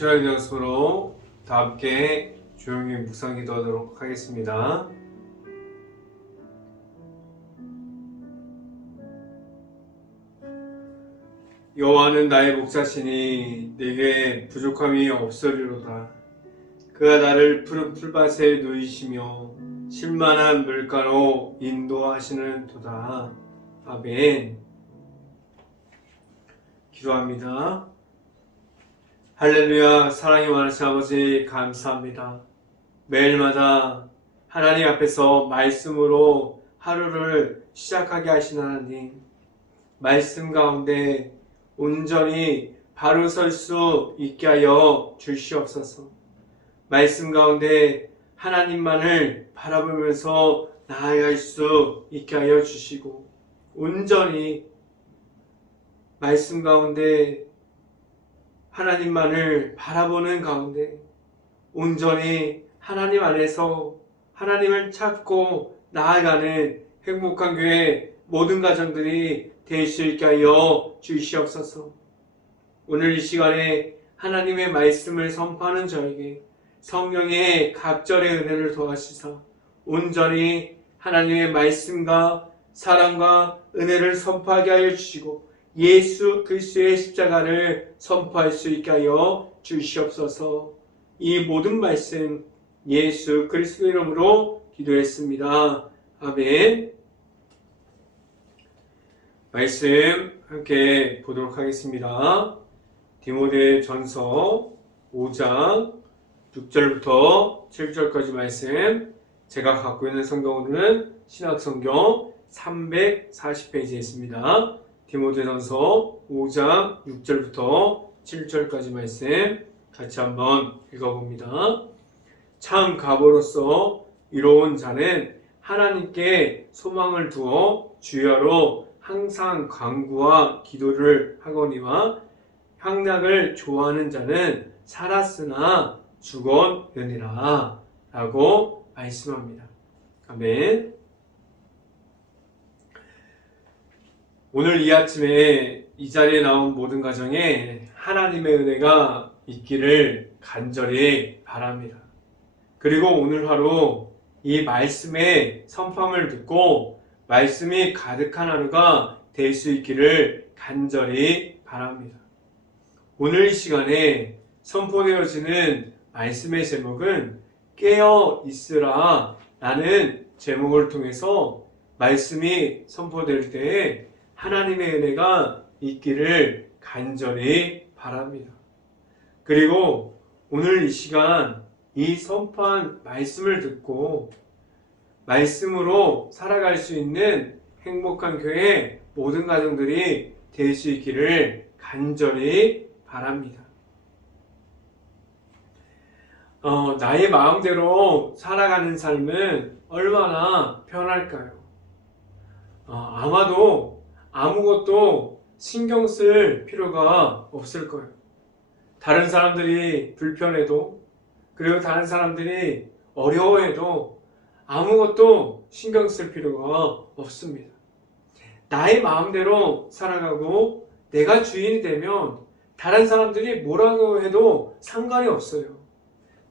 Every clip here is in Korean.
시간의 연습으로 다 함께 조용히 묵상 기도하도록 하겠습니다. 여호와는 나의 목자시니 내게 부족함이 없으리로다. 그가 나를 푸른 풀밭에 누이시며 쉴만한 물가로 인도하시는도다. 아멘. 기도합니다. 할렐루야. 사랑이 많으신 아버지 감사합니다. 매일마다 하나님 앞에서 말씀으로 하루를 시작하게 하신 하나님, 말씀 가운데 온전히 바로 설 수 있게 하여 주시옵소서. 말씀 가운데 하나님만을 바라보면서 나아갈 수 있게 하여 주시고, 온전히 말씀 가운데 하나님만을 바라보는 가운데 온전히 하나님 안에서 하나님을 찾고 나아가는 행복한 교회 모든 가정들이 될 수 있게 하여 주시옵소서. 오늘 이 시간에 하나님의 말씀을 선포하는 저에게 성령의 각절의 은혜를 도와주시사 온전히 하나님의 말씀과 사랑과 은혜를 선포하게 하여 주시고 예수 그리스도의 십자가를 선포할 수 있게 하여 주시옵소서. 이 모든 말씀 예수 그리스도 이름으로 기도했습니다. 아멘. 말씀 함께 보도록 하겠습니다. 디모데전서 5장 6절부터 7절까지 말씀, 제가 갖고 있는 성경으로는 신약성경 340페이지에 있습니다. 디모데전서 5장 6절부터 7절까지 말씀 같이 한번 읽어봅니다. 참 가보로서 이로운 자는 하나님께 소망을 두어 주야로 항상 간구와 기도를 하거니와 향락을 좋아하는 자는 살았으나 죽었느니라 라고 말씀합니다. 아멘. 오늘 이 아침에 이 자리에 나온 모든 가정에 하나님의 은혜가 있기를 간절히 바랍니다. 그리고 오늘 하루 이 말씀의 선포함을 듣고 말씀이 가득한 하루가 될 수 있기를 간절히 바랍니다. 오늘 이 시간에 선포되어지는 말씀의 제목은 깨어 있으라 라는 제목을 통해서 말씀이 선포될 때에 하나님의 은혜가 있기를 간절히 바랍니다. 그리고 오늘 이 시간 이 선포한 말씀을 듣고 말씀으로 살아갈 수 있는 행복한 교회 모든 가정들이 될 수 있기를 간절히 바랍니다. 나의 마음대로 살아가는 삶은 얼마나 편할까요? 아마도 아무것도 신경 쓸 필요가 없을 거예요. 다른 사람들이 불편해도, 그리고 다른 사람들이 어려워해도 아무것도 신경 쓸 필요가 없습니다. 나의 마음대로 살아가고 내가 주인이 되면 다른 사람들이 뭐라고 해도 상관이 없어요.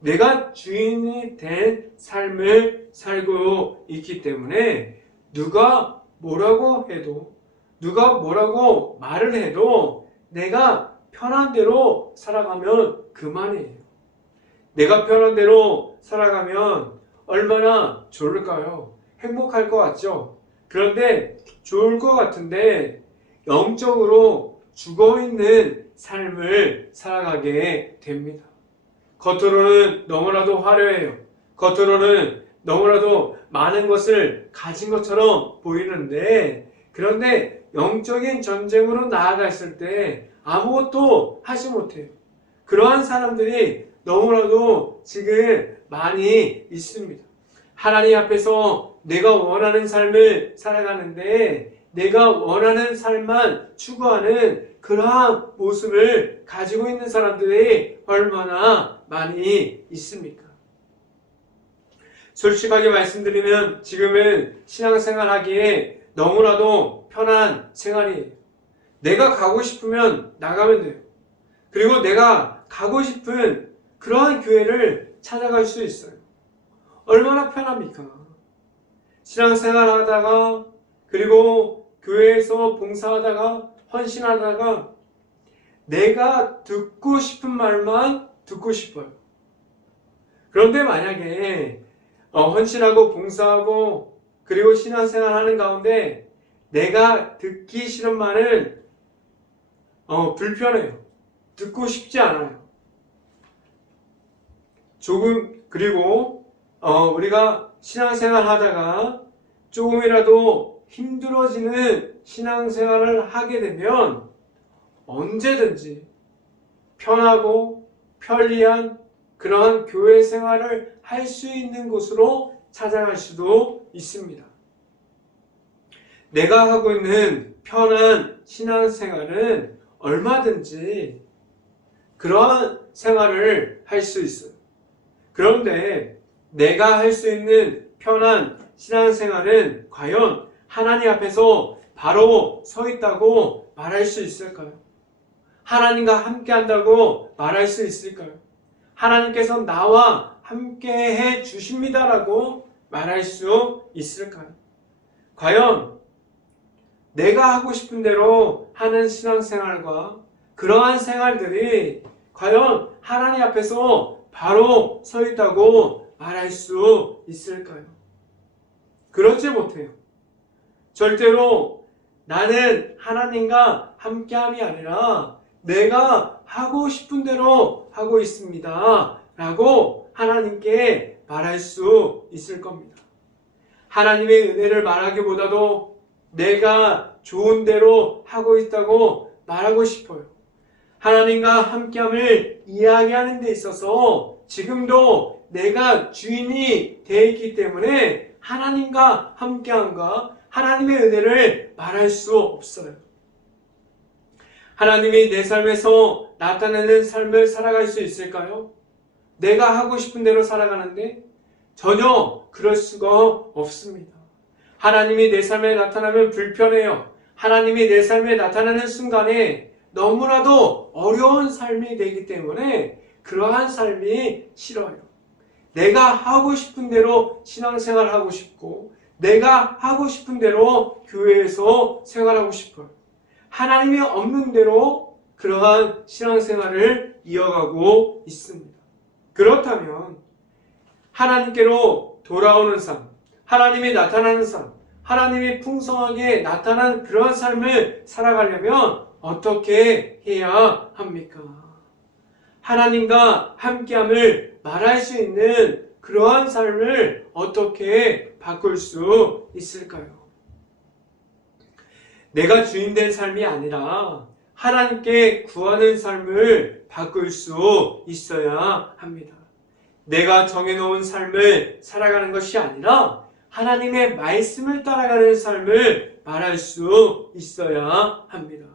내가 주인이 된 삶을 살고 있기 때문에 누가 뭐라고 해도, 누가 뭐라고 말을 해도 내가 편한 대로 살아가면 그만이에요. 내가 편한 대로 살아가면 얼마나 좋을까요? 행복할 것 같죠? 그런데 좋을 것 같은데 영적으로 죽어있는 삶을 살아가게 됩니다. 겉으로는 너무나도 화려해요. 겉으로는 너무나도 많은 것을 가진 것처럼 보이는데, 그런데 영적인 전쟁으로 나아갔을 때 아무것도 하지 못해요. 그러한 사람들이 너무나도 지금 많이 있습니다. 하나님 앞에서 내가 원하는 삶을 살아가는데 내가 원하는 삶만 추구하는 그러한 모습을 가지고 있는 사람들이 얼마나 많이 있습니까? 솔직하게 말씀드리면 지금은 신앙생활 하기에 너무나도 편한 생활이에요. 내가 가고 싶으면 나가면 돼요. 그리고 내가 가고 싶은 그러한 교회를 찾아갈 수 있어요. 얼마나 편합니까? 신앙생활 하다가 그리고 교회에서 봉사하다가 헌신하다가 내가 듣고 싶은 말만 듣고 싶어요. 그런데 만약에 헌신하고 봉사하고 그리고 신앙생활 하는 가운데 내가 듣기 싫은 말은 불편해요. 듣고 싶지 않아요. 그리고 우리가 신앙생활 하다가 조금이라도 힘들어지는 신앙생활을 하게 되면 언제든지 편하고 편리한 그러한 교회 생활을 할 수 있는 곳으로 찾아갈 수도 있습니다. 내가 하고 있는 편한 신앙생활은 얼마든지 그러한 생활을 할 수 있어요. 그런데 내가 할 수 있는 편한 신앙생활은 과연 하나님 앞에서 바로 서 있다고 말할 수 있을까요? 하나님과 함께 한다고 말할 수 있을까요? 하나님께서 나와 함께 해 주십니다라고 말할 수 있을까요? 과연 내가 하고 싶은 대로 하는 신앙생활과 그러한 생활들이 과연 하나님 앞에서 바로 서 있다고 말할 수 있을까요? 그렇지 못해요. 절대로 나는 하나님과 함께함이 아니라 내가 하고 싶은 대로 하고 있습니다 라고 하나님께 말할 수 있을 겁니다. 하나님의 은혜를 말하기보다도 내가 좋은 대로 하고 있다고 말하고 싶어요. 하나님과 함께함을 이야기하는 데 있어서 지금도 내가 주인이 되어 있기 때문에 하나님과 함께함과 하나님의 은혜를 말할 수 없어요. 하나님이 내 삶에서 나타내는 삶을 살아갈 수 있을까요? 내가 하고 싶은 대로 살아가는데 전혀 그럴 수가 없습니다. 하나님이 내 삶에 나타나면 불편해요. 하나님이 내 삶에 나타나는 순간에 너무나도 어려운 삶이 되기 때문에 그러한 삶이 싫어요. 내가 하고 싶은 대로 신앙생활을 하고 싶고 내가 하고 싶은 대로 교회에서 생활하고 싶어요. 하나님이 없는 대로 그러한 신앙생활을 이어가고 있습니다. 그렇다면 하나님께로 돌아오는 삶, 하나님이 나타나는 삶, 하나님이 풍성하게 나타난 그러한 삶을 살아가려면 어떻게 해야 합니까? 하나님과 함께함을 말할 수 있는 그러한 삶을 어떻게 바꿀 수 있을까요? 내가 주인된 삶이 아니라 하나님께 구하는 삶을 바꿀 수 있어야 합니다. 내가 정해놓은 삶을 살아가는 것이 아니라 하나님의 말씀을 따라가는 삶을 말할 수 있어야 합니다.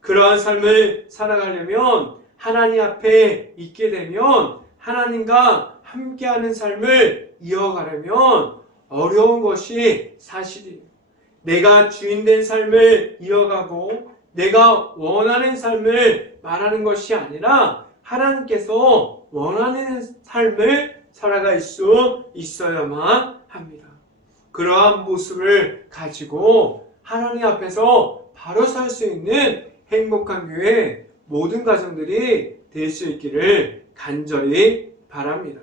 그러한 삶을 살아가려면 하나님 앞에 있게 되면 하나님과 함께하는 삶을 이어가려면 어려운 것이 사실이에요. 내가 주인된 삶을 이어가고 내가 원하는 삶을 말하는 것이 아니라 하나님께서 원하는 삶을 살아갈 수 있어야만 합니다. 그러한 모습을 가지고 하나님 앞에서 바로 설 수 있는 행복한 교회 모든 가정들이 될 수 있기를 간절히 바랍니다.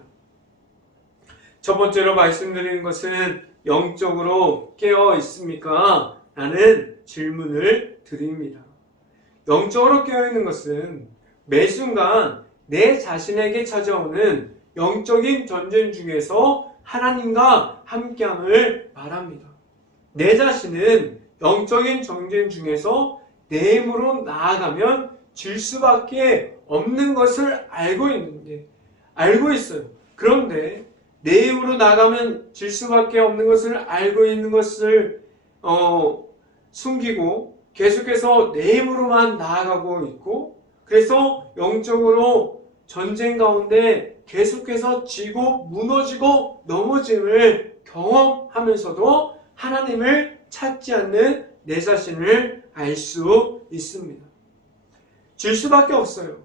첫 번째로 말씀드리는 것은 영적으로 깨어 있습니까? 라는 질문을 드립니다. 영적으로 깨어 있는 것은 매 순간 내 자신에게 찾아오는 영적인 전쟁 중에서 하나님과 함께함을 말합니다. 내 자신은 영적인 전쟁 중에서 내 힘으로 나아가면 질 수밖에 없는 것을 알고 있어요. 그런데 내 힘으로 나가면 질 수밖에 없는 것을 알고 있는 것을 숨기고 계속해서 내 힘으로만 나아가고 있고 그래서 영적으로 전쟁 가운데 계속해서 지고 무너지고 넘어짐을 경험하면서도 하나님을 찾지 않는 내 자신을 알 수 있습니다. 질 수밖에 없어요.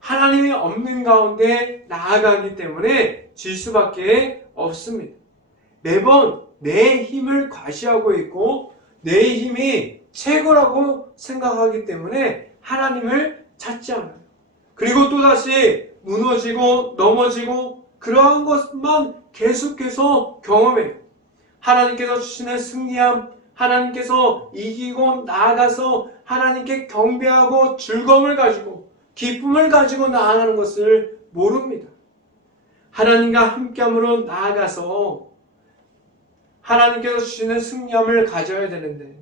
하나님이 없는 가운데 나아가기 때문에 질 수밖에 없습니다. 매번 내 힘을 과시하고 있고 내 힘이 최고라고 생각하기 때문에 하나님을 찾지 않아요. 그리고 또다시 무너지고 넘어지고 그러한 것만 계속해서 경험해요. 하나님께서 주시는 승리함, 하나님께서 이기고 나아가서 하나님께 경배하고 즐거움을 가지고 기쁨을 가지고 나아가는 것을 모릅니다. 하나님과 함께함으로 나아가서 하나님께서 주시는 승리함을 가져야 되는데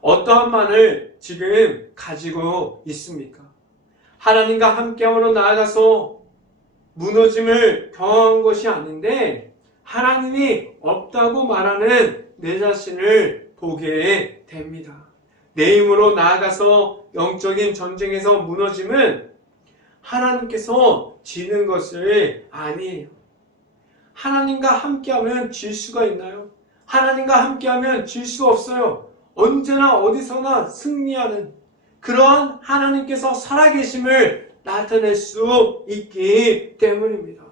어떠한 만을 지금 가지고 있습니까? 하나님과 함께함으로 나아가서 무너짐을 경험한 것이 아닌데 하나님이 없다고 말하는 내 자신을 보게 됩니다. 내 힘으로 나아가서 영적인 전쟁에서 무너짐은 하나님께서 지는 것을 아니에요. 하나님과 함께하면 질 수가 있나요? 하나님과 함께하면 질 수 없어요. 언제나 어디서나 승리하는 그러한 하나님께서 살아계심을 나타낼 수 있기 때문입니다.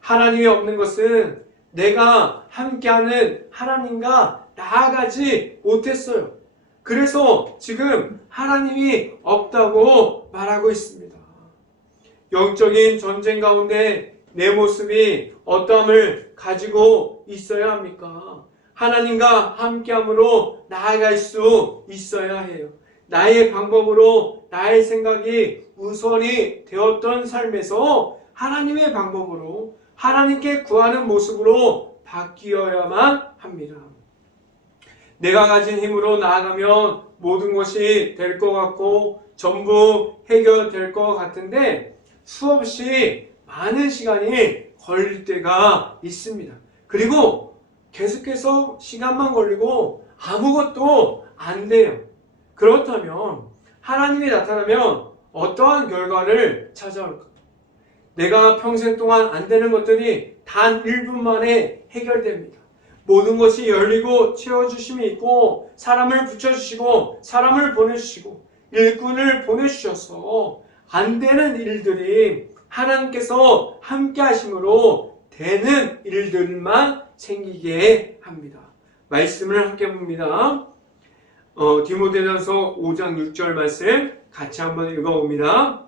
하나님이 없는 것은 내가 함께하는 하나님과 나아가지 못했어요. 그래서 지금 하나님이 없다고 말하고 있습니다. 영적인 전쟁 가운데 내 모습이 어떠함을 가지고 있어야 합니까? 하나님과 함께함으로 나아갈 수 있어야 해요. 나의 방법으로 나의 생각이 우선이 되었던 삶에서 하나님의 방법으로 하나님께 구하는 모습으로 바뀌어야만 합니다. 내가 가진 힘으로 나아가면 모든 것이 될 것 같고 전부 해결될 것 같은데 수없이 많은 시간이 걸릴 때가 있습니다. 그리고 계속해서 시간만 걸리고 아무것도 안 돼요. 그렇다면 하나님이 나타나면 어떠한 결과를 찾아올까? 내가 평생 동안 안 되는 것들이 단 1분 만에 해결됩니다. 모든 것이 열리고 채워주심이 있고 사람을 붙여주시고 사람을 보내주시고 일꾼을 보내주셔서 안 되는 일들이 하나님께서 함께 하심으로 되는 일들만 생기게 합니다. 말씀을 함께 봅니다. 디모데전서 5장 6절 말씀 같이 한번 읽어봅니다.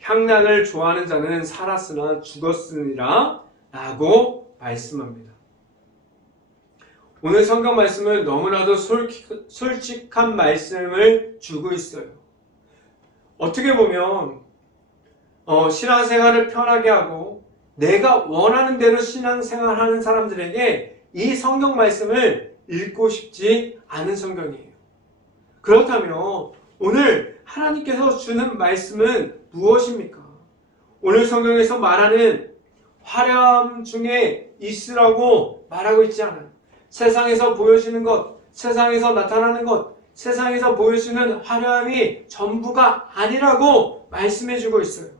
향락을 좋아하는 자는 살았으나 죽었으니라 라고 말씀합니다. 오늘 성경 말씀은 너무나도 솔직한 말씀을 주고 있어요. 어떻게 보면 신앙생활을 편하게 하고 내가 원하는 대로 신앙생활하는 사람들에게 이 성경 말씀을 읽고 싶지 않은 성경이에요. 그렇다면 오늘 하나님께서 주는 말씀은 무엇입니까? 오늘 성경에서 말하는 화려함 중에 있으라고 말하고 있지 않아요. 세상에서 보여지는 것, 세상에서 나타나는 것, 세상에서 보여주는 화려함이 전부가 아니라고 말씀해주고 있어요.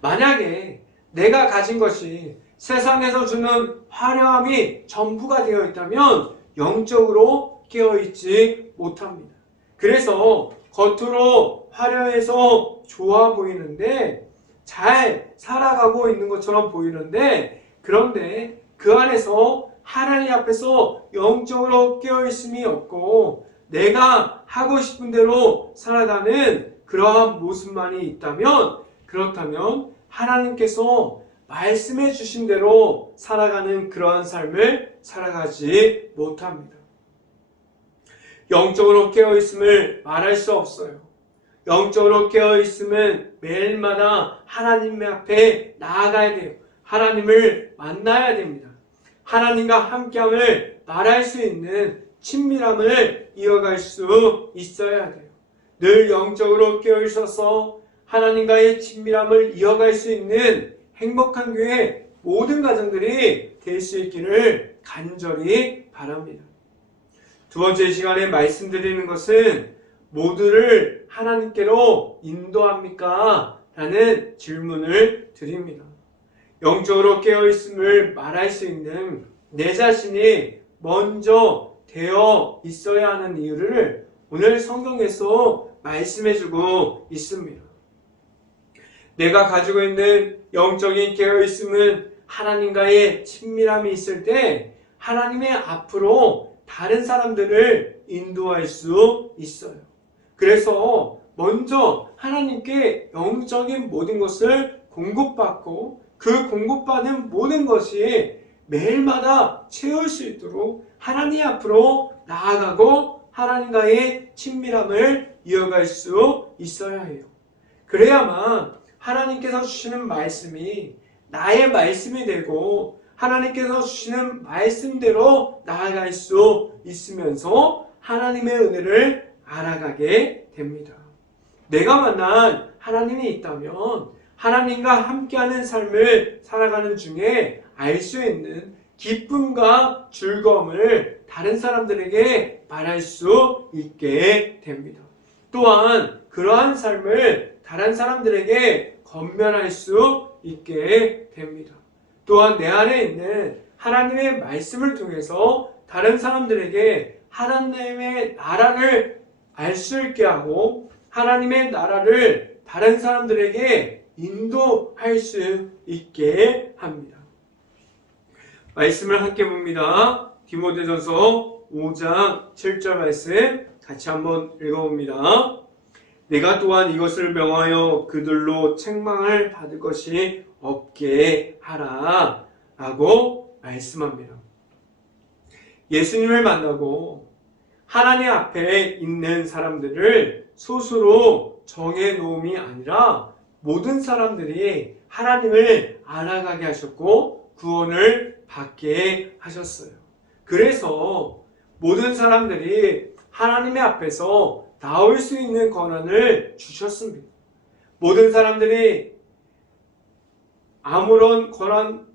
만약에 내가 가진 것이 세상에서 주는 화려함이 전부가 되어 있다면 영적으로 깨어있지 못합니다. 그래서 겉으로 화려해서 좋아 보이는데 잘 살아가고 있는 것처럼 보이는데 그런데 그 안에서 하나님 앞에서 영적으로 깨어있음이 없고 내가 하고 싶은 대로 살아가는 그러한 모습만이 있다면 그렇다면 하나님께서 말씀해 주신 대로 살아가는 그러한 삶을 살아가지 못합니다. 영적으로 깨어있음을 말할 수 없어요. 영적으로 깨어있음은 매일마다 하나님 앞에 나아가야 돼요. 하나님을 만나야 됩니다. 하나님과 함께함을 말할 수 있는 친밀함을 이어갈 수 있어야 돼요. 늘 영적으로 깨어있어서 하나님과의 친밀함을 이어갈 수 있는 행복한 교회 모든 가정들이 될 수 있기를 간절히 바랍니다. 두 번째 시간에 말씀드리는 것은 모두를 하나님께로 인도합니까? 라는 질문을 드립니다. 영적으로 깨어있음을 말할 수 있는 내 자신이 먼저 되어 있어야 하는 이유를 오늘 성경에서 말씀해주고 있습니다. 내가 가지고 있는 영적인 깨어있음은 하나님과의 친밀함이 있을 때 하나님의 앞으로 다른 사람들을 인도할 수 있어요. 그래서 먼저 하나님께 영적인 모든 것을 공급받고 그 공급받은 모든 것이 매일마다 채울 수 있도록 하나님 앞으로 나아가고 하나님과의 친밀함을 이어갈 수 있어야 해요. 그래야만 하나님께서 주시는 말씀이 나의 말씀이 되고 하나님께서 주시는 말씀대로 나아갈 수 있으면서 하나님의 은혜를 알아가게 됩니다. 내가 만난 하나님이 있다면 하나님과 함께하는 삶을 살아가는 중에 알 수 있는 기쁨과 즐거움을 다른 사람들에게 말할 수 있게 됩니다. 또한 그러한 삶을 다른 사람들에게 건면할 수 있게 됩니다. 또한 내 안에 있는 하나님의 말씀을 통해서 다른 사람들에게 하나님의 나라를 알 수 있게 하고 하나님의 나라를 다른 사람들에게 인도할 수 있게 합니다. 말씀을 함께 봅니다. 디모데전서 5장 7절 말씀 같이 한번 읽어봅니다. 내가 또한 이것을 명하여 그들로 책망을 받을 것이 없게 하라 라고 말씀합니다. 예수님을 만나고 하나님 앞에 있는 사람들을 스스로 정해놓음이 아니라 모든 사람들이 하나님을 알아가게 하셨고 구원을 받게 하셨어요. 그래서 모든 사람들이 하나님의 앞에서 나올 수 있는 권한을 주셨습니다. 모든 사람들이 아무런 권한,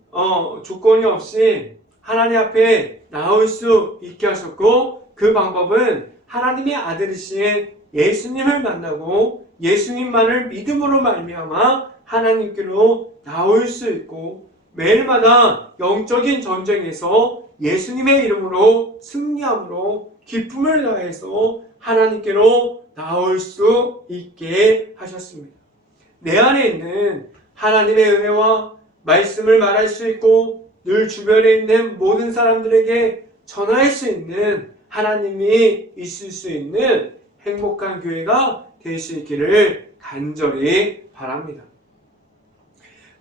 조건이 없이 하나님 앞에 나올 수 있게 하셨고 그 방법은 하나님의 아들이신 예수님을 만나고 예수님만을 믿음으로 말미암아 하나님께로 나올 수 있고 매일마다 영적인 전쟁에서 예수님의 이름으로 승리함으로 기쁨을 다해서 하나님께로 나올 수 있게 하셨습니다. 내 안에 있는 하나님의 은혜와 말씀을 말할 수 있고 늘 주변에 있는 모든 사람들에게 전할 수 있는 하나님이 있을 수 있는 행복한 교회가 될 수 있기를 간절히 바랍니다.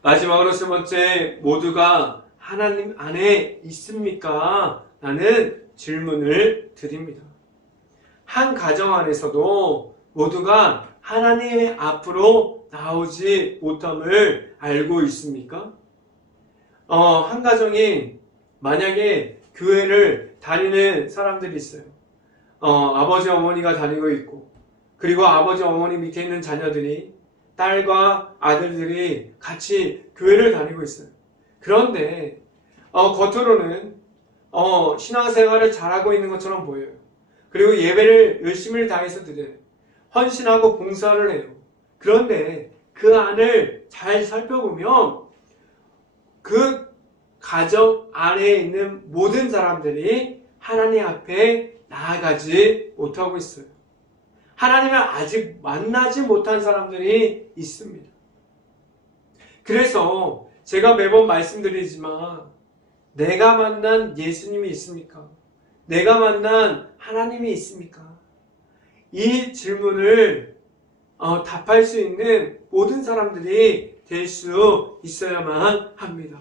마지막으로 세 번째, 모두가 하나님 안에 있습니까? 라는 질문을 드립니다. 한 가정 안에서도 모두가 하나님의 앞으로 나오지 못함을 알고 있습니까? 한 가정이 만약에 교회를 다니는 사람들이 있어요. 아버지 어머니가 다니고 있고 그리고 아버지 어머니 밑에 있는 자녀들이 딸과 아들들이 같이 교회를 다니고 있어요. 그런데 겉으로는 신앙생활을 잘하고 있는 것처럼 보여요. 그리고 예배를 열심히 다해서 드려요. 헌신하고 봉사를 해요. 그런데 그 안을 잘 살펴보면 그 가정 안에 있는 모든 사람들이 하나님 앞에 나아가지 못하고 있어요. 하나님을 아직 만나지 못한 사람들이 있습니다. 그래서 제가 매번 말씀드리지만 내가 만난 예수님이 있습니까? 내가 만난 하나님이 있습니까? 이 질문을 답할 수 있는 모든 사람들이 될 수 있어야만 합니다.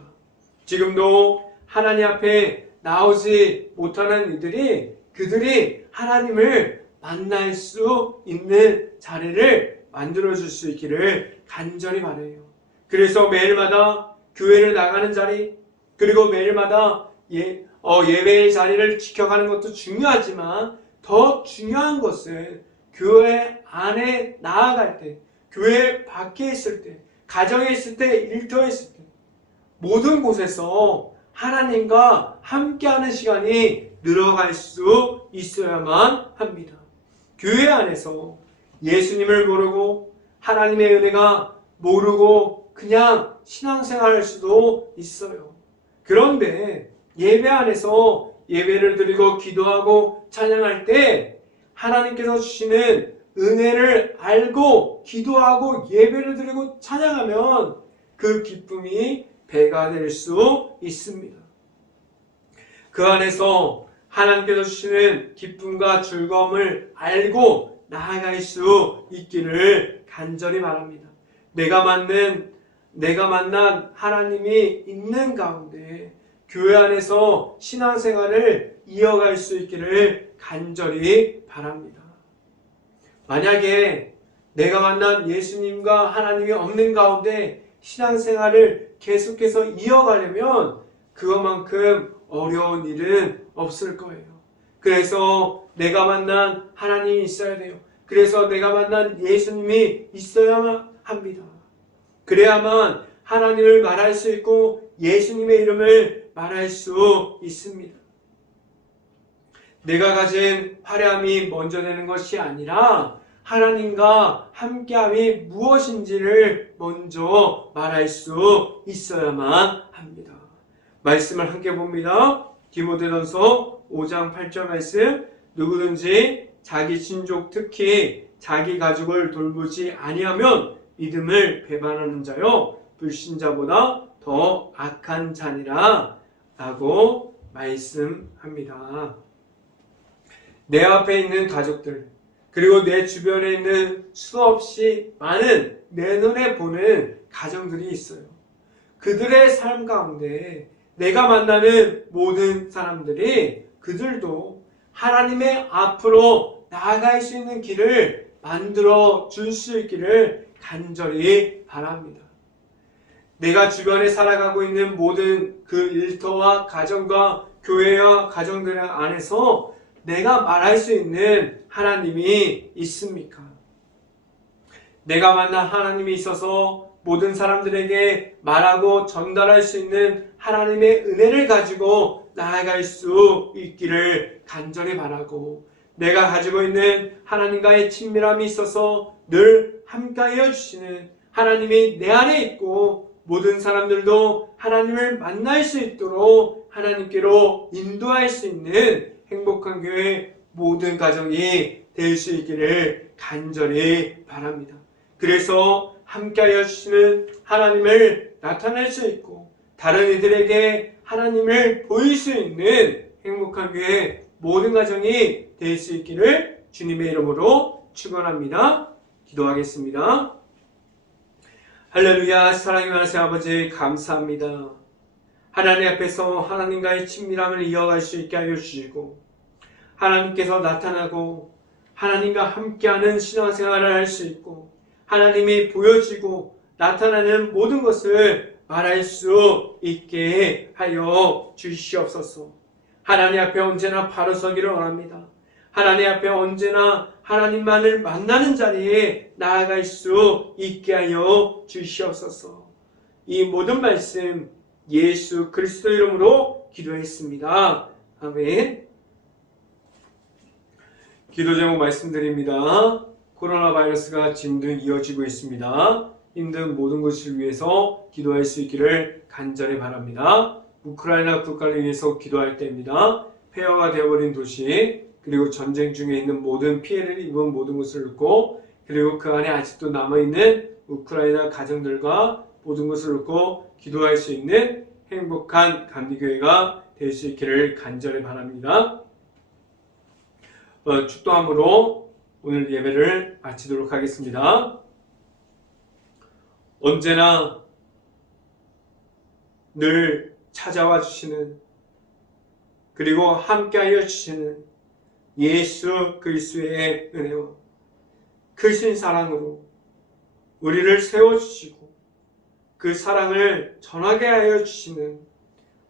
지금도 하나님 앞에 나오지 못하는 그들이 하나님을 만날 수 있는 자리를 만들어줄 수 있기를 간절히 바라요. 그래서 매일마다 교회를 나가는 자리, 그리고 매일마다 예배의 자리를 지켜가는 것도 중요하지만 더 중요한 것은 교회 안에 나아갈 때, 교회 밖에 있을 때, 가정에 있을 때, 일터에 있을 때 모든 곳에서 하나님과 함께하는 시간이 늘어갈 수 있어야만 합니다. 교회 안에서 예수님을 모르고 하나님의 은혜가 모르고 그냥 신앙생활할 수도 있어요. 그런데 예배 안에서 예배를 드리고 기도하고 찬양할 때 하나님께서 주시는 은혜를 알고 기도하고 예배를 드리고 찬양하면 그 기쁨이 배가 될 수 있습니다. 그 안에서 하나님께서 주시는 기쁨과 즐거움을 알고 나아갈 수 있기를 간절히 바랍니다. 내가 만난 하나님이 있는 가운데 교회 안에서 신앙생활을 이어갈 수 있기를 간절히 바랍니다. 만약에 내가 만난 예수님과 하나님이 없는 가운데 신앙생활을 계속해서 이어가려면 그것만큼 어려운 일은 없을 거예요. 그래서 내가 만난 하나님이 있어야 돼요. 그래서 내가 만난 예수님이 있어야만 합니다. 그래야만 하나님을 말할 수 있고 예수님의 이름을 말할 수 있습니다. 내가 가진 화려함이 먼저 되는 것이 아니라 하나님과 함께함이 무엇인지를 먼저 말할 수 있어야만 합니다. 말씀을 함께 봅니다. 디모데전서 5장 8절 말씀. 누구든지 자기 친족 특히 자기 가족을 돌보지 아니하면 믿음을 배반하는 자요 불신자보다 더 악한 자니라 라고 말씀합니다. 내 앞에 있는 가족들 그리고 내 주변에 있는 수없이 많은 내 눈에 보는 가정들이 있어요. 그들의 삶 가운데 내가 만나는 모든 사람들이 그들도 하나님의 앞으로 나아갈 수 있는 길을 만들어 줄 수 있기를 간절히 바랍니다. 내가 주변에 살아가고 있는 모든 그 일터와 가정과 교회와 가정들 안에서 내가 말할 수 있는 하나님이 있습니까? 내가 만난 하나님이 있어서 모든 사람들에게 말하고 전달할 수 있는 하나님의 은혜를 가지고 나아갈 수 있기를 간절히 바라고 내가 가지고 있는 하나님과의 친밀함이 있어서 늘 함께하여 주시는 하나님이 내 안에 있고 모든 사람들도 하나님을 만날 수 있도록 하나님께로 인도할 수 있는 행복한 교회 모든 가정이 될 수 있기를 간절히 바랍니다. 그래서 함께하여 주시는 하나님을 나타낼 수 있고 다른 이들에게 하나님을 보일 수 있는 행복한 교회 모든 가정이 될 수 있기를 주님의 이름으로 축원합니다. 기도하겠습니다. 할렐루야. 사랑이 많으신 아버지 감사합니다. 하나님 앞에서 하나님과의 친밀함을 이어갈 수 있게 하여 주시고 하나님께서 나타나고 하나님과 함께하는 신앙생활을 할 수 있고 하나님이 보여지고 나타나는 모든 것을 말할 수 있게 하여 주시옵소서. 하나님 앞에 언제나 바로 서기를 원합니다. 하나님 앞에 언제나 하나님만을 만나는 자리에 나아갈 수 있게 하여 주시옵소서. 이 모든 말씀 예수 그리스도 이름으로 기도했습니다. 아멘. 기도 제목 말씀드립니다. 코로나 바이러스가 진등 이어지고 있습니다. 힘든 모든 것을 위해서 기도할 수 있기를 간절히 바랍니다. 우크라이나 국가를 위해서 기도할 때입니다. 폐허가 되어버린 도시 그리고 전쟁 중에 있는 모든 피해를 입은 모든 것을 놓고 그리고 그 안에 아직도 남아있는 우크라이나 가정들과 모든 것을 놓고 기도할 수 있는 행복한 감리교회가 될 수 있기를 간절히 바랍니다. 축도함으로 오늘 예배를 마치도록 하겠습니다. 언제나 늘 찾아와 주시는 그리고 함께하여 주시는 예수 그리스도의 은혜와 크신 사랑으로 우리를 세워주시고 그 사랑을 전하게 하여 주시는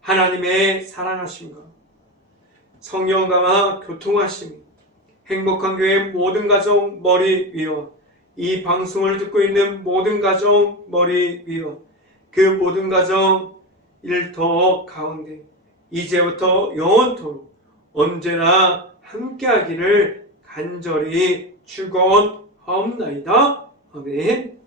하나님의 사랑하심과 성령과 교통하심이 행복한 교회 모든 가정 머리 위와 이 방송을 듣고 있는 모든 가정 머리 위와 그 모든 가정 일터 가운데 이제부터 영원토록 언제나 함께하기를 간절히 축원하옵나이다. 아멘.